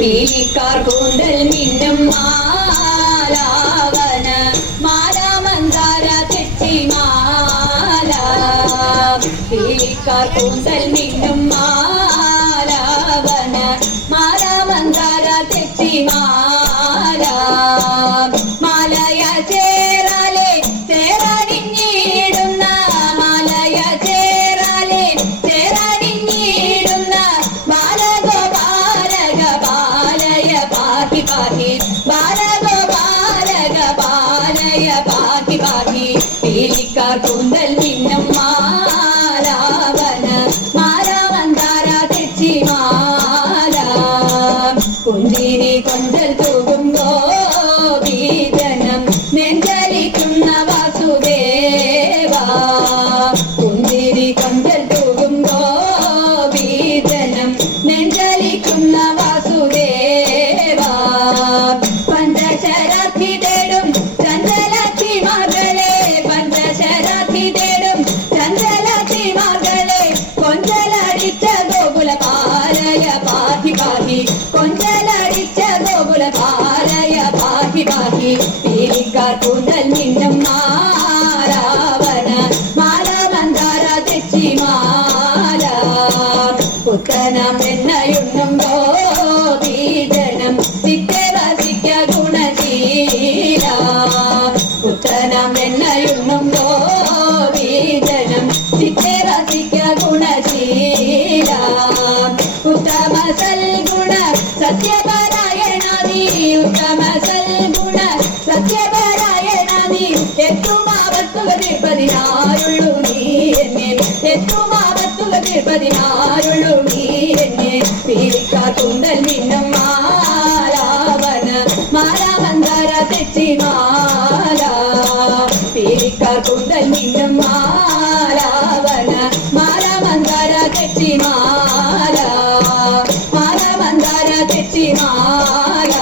പീലിക്കാർ കൂന്തൽ മിന്നും മാലാവന മാല മന്ദാര തെച്ചിമാല പീലിക്കാർ കൂന്തൽ മിന്നും മാലാവന മാല മന്ദാര തെച്ചിമാല മാലയ ചേരാലെ ചേരാടിഞ്ഞിടുന്ന മാലയ ചേരാലെ ചേരാടിഞ്ഞിടുന്ന ബാലഗോപാലക ബാലയ പാഹി പാഹി ബാലഗോപാലക ബാലയ പാഹി പാഹി പീലിക്കാർ കൂന്തൽ മിന്നും മാലാവന മാല മന്ദാര തെച്ചിമാല കുഞ്ചിരി കൊഞ്ചൽ തൂകുമ്പോ ബീജനം നെഞ്ചലിക്കുന്ന വാസുദേവ കുഞ്ചിരി കൊഞ്ചൽ തൂകുമ്പോ ബീജനം നെഞ്ചലിക്കുന്ന വാസുദേവ പഞ്ചശരാധി തേടും ചഞ്ചലത്തി മകളെ പഞ്ചശരാധി തേടും ചഞ്ചലത്തി മകളെ കൊഞ്ചലടിച്ച ഗോകുല പാലയ പാഹി പാഹി കൊഞ്ചലടിച്ച ഗോകുല പാലയ പാഹി പാഹി പീലിക്കാർ കൂന്തൽ മിന്നും മാലാവന മാല മന്ദാര തെച്ചിമാല പുത്തനം എണ്ണയുണ്ണുമ്പോ ബീജനം സിദ്ധവസിക്ക ഗുണശീല പുത്തനം എണ്ണയുണ്ണുമ്പോ ബീജനം സിദ്ധവസിക്ക ഗുണശീല ഉത്തമ സൽഗുണ സത്യപരായണാനി ഉത്തമ സൽഗുണ സത്യപരായണാനി എത്തുമാവത്തുക തീർപ്പതിനായുള്ളൂ നീ എന്നെ എത്തുമാവത്തുക തീർപ്പതിനായുള്ളൂ നീ എന്നെ പീലിക്കാർ കൂന്തൽ മിന്നും മാലാവന മാല മന്ദാര തെച്ചിമാല പീലിക്കാർ കൂന്തൽ മിന്നും മാലാവന മാല മന്ദാര തെച്ചിമാല മാല മന്ദാര തെച്ചിമാല